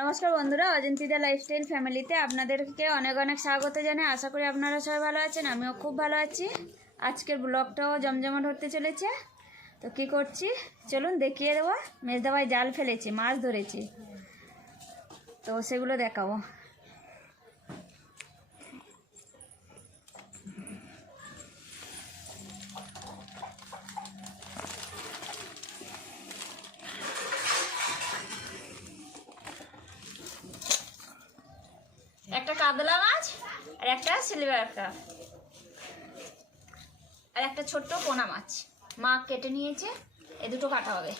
নমস্কার বন্ধুরা, অজন্তিদা লাইফস্টাইল ফ্যামিলিতে আপনাদেরকে অনেক অনেক স্বাগত জানাই। আশা করি আপনারা সবাই ভালো আছেন, আমিও খুব ভালো আছি। আজকের ব্লগটাও জমজমাট হতে চলেছে। তো কি করছি? চলুন দেখিয়ে দেবো। মেজদাবাই জাল ফেলেছে, মাছ ধরেছে। তো সেগুলো দেখাবো একটা কাতলা মাছ আর একটা সিলভার কাপ আর একটা ছোট্ট পোনা মাছ। মা কেটে নিয়েছে এ দুটো কাটা হবে।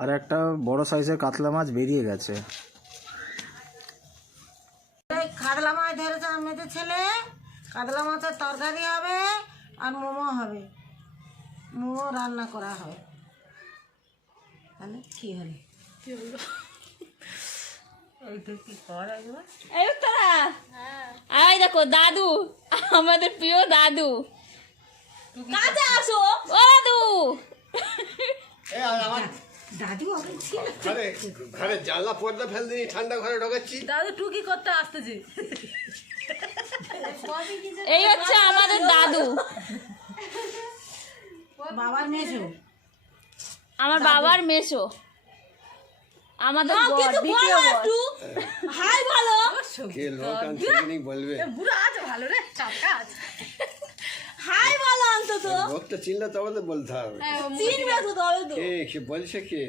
আর একটা বড় সাইজের কাতলা মাছ বেরিয়ে গেছে। কাতলা মাছ ধরেছে মেয়েদের ছেলে। কাতলা মাছের তরকারি হবে আর মোমো হবে। মোমো রান্না করা হবে। তাহলে কি হলো? আই দেখো দাদু আমাদের প্রিয় দাদু। কাছে আসো। ও দাদু। দাদু হবে ঘরে ঘরে জানলা পর্দা ফেল দিনি ঠান্ডা ঘরে ঢোকাচ্ছি। দাদু টুকি করতে আসতেছে। এই হচ্ছে আমাদের দাদু। বাবার মেশো আমার বাবার মেশো আমাদের। হাই বলো। কে লোক আনছে বলবে? বুড়ো আছে ভালো রে টাকা আছে হাই বলো অন্তত। লোকটা চিনলে তবে তো বলতে হবে। চিনবে তো তবে তো। কে কে বলছে কে?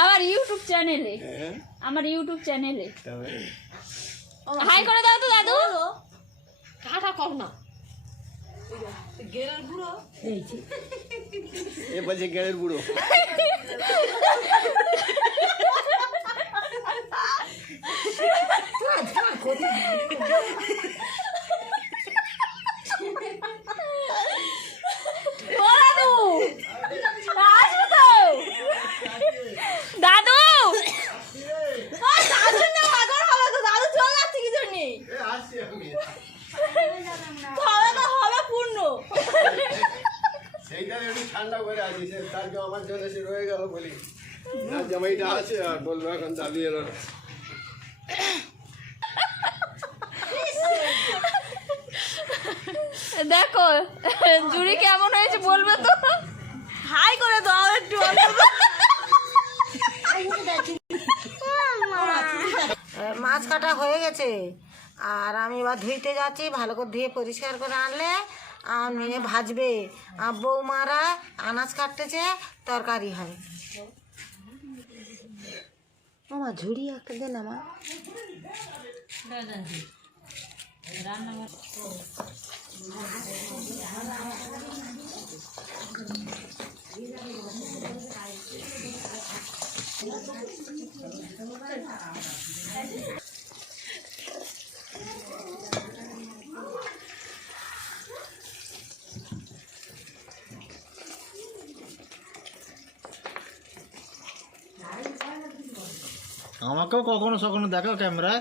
আমার ইউটিউব চ্যানেলে হ্যাঁ। আমার ইউটিউব চ্যানেলে হাই করে দাও তো দাদু। কর না গেরার বুড়ো এইছি এ বলছে গেড়ের বুড়ো ও দাদু আসো তো দাদু ও দাদু না আগর হবে তো দাদু চলে যাচ্ছে কি জন্য আসছি আমি হবে তো হবে পূর্ণ সেইটারে একটু ঠান্ডা করে আছি সে তার জন্য আমার জন্য সে রয়ে গেল বলি। জামাইটা আছে আর বলল এখন দাবি এলো দেখো জুড়ি কেমন হয়েছে বলবে তো? হাই করে দাও একটু মাছ কাটা হয়ে গেছে। আর আমি এবার ধুইতে যাচ্ছি ভালো করে ধুয়ে পরিষ্কার করে আনলে মেয়ে ভাজবে। আর বৌমারা আনাজ কাটতেছে তরকারি হয়। আমার ঝুড়ি একটা দেন আমার আমাকেও কখনো সখনো দেখো ক্যামেরায়।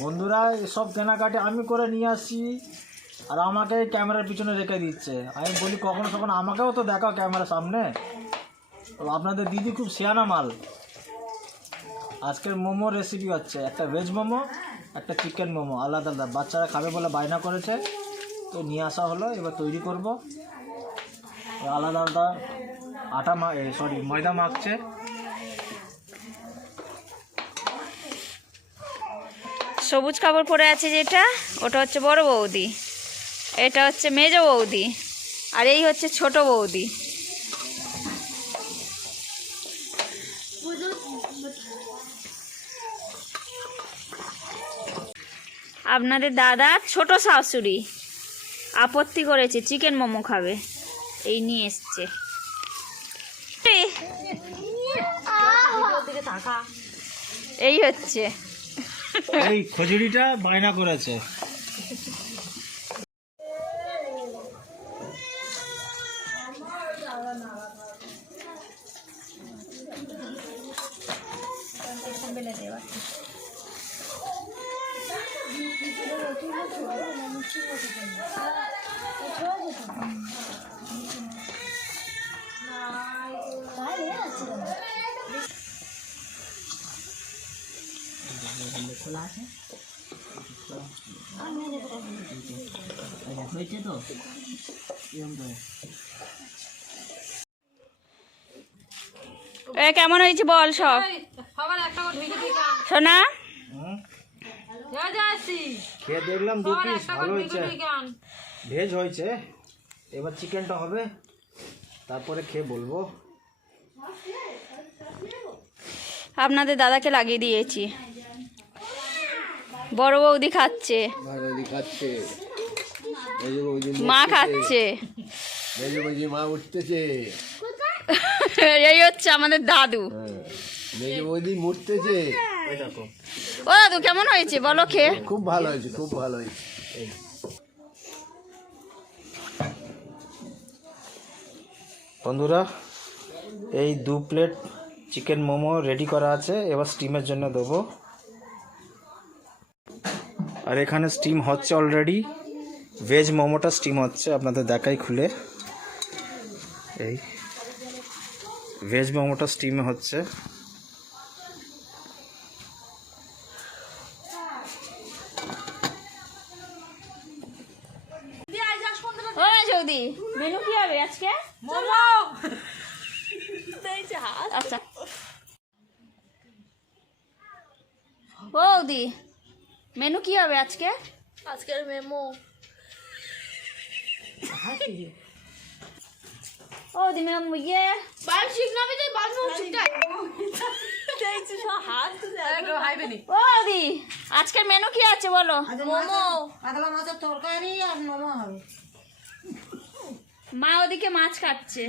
বন্ধুরা সব কেনাকাটি আমি করে নিয়ে আসি আর আমাকে ক্যামেরার পিছনে রেখে দিচ্ছে। আমি বলি কখনো কখনো আমাকেও তো দেখাও ক্যামেরার সামনে। আপনাদের দিদি খুব সিয়ানা মাল। আজকের মোমো রেসিপি হচ্ছে একটা ভেজ মোমো একটা চিকেন মোমো আলাদা আলাদা। বাচ্চারা খাবে বলে বায়না করেছে তো নিয়ে আসা হলো এবার তৈরি করব। আলাদা আলাদা আটা মা সরি ময়দা মাখছে। সবুজ কাপড় পরে আছে যেটা, ওটা হচ্ছে বড় বৌদি। এটা হচ্ছে মেজ বৌদি। আর এই হচ্ছে ছোট বৌদি। আপনাদের দাদা ছোট শাশুড়ি। আপত্তি করেছে, চিকেন মোমো খাবে। এই নিয়ে এসছে। এই হচ্ছে। এই খজুরিটা বায়না করেছে। এ কেমন হয়েছে বল সব? সোনা? খেয়ে দেখলাম দু পিস ভালো হয়েছে। ভেজ হয়েছে। এবার চিকেনটা হবে। তারপরে খেয়ে বলব। আপনাদের দাদাকে লাগিয়ে দিয়েছি। বড় বৌদি খাচ্ছে। মা খাচ্ছে। মা উঠতেছে। এই হচ্ছে আমাদের দাদু। হ্যাঁ বৌদি মুড়তেছে ও দাদু কেমন হয়েছে? বলো খেয়ে খুব ভালো হয়েছে খুব ভালো হয়েছে। বন্ধুরা এই দু প্লেট চিকেন মোমো রেডি করা আছে। এবার স্টিমের জন্য দেবো। আর এখানে স্টিম হচ্ছে অলরেডি ভেজ মোমোটা স্টিম হচ্ছে আপনাদের দেখাই খুলে। এই। ভেজ মোমোটা স্টিমে হচ্ছে। ও চৌদি মেনু কি হবে আজকে? আচ্ছা। বৌদি। মেনু কি হবে আজকে? আজকের মেমো। ও দি ম্যাম ইয়ে। বাল ঠিক না বিজয় বাল মুখ ঠিকঠাক ও দি আজকের মেনু কি আছে বলো? মোমো। পাতলা মাছের তরকারি আর মোমো হবে। মা ওদিকে মাছ কাটছে।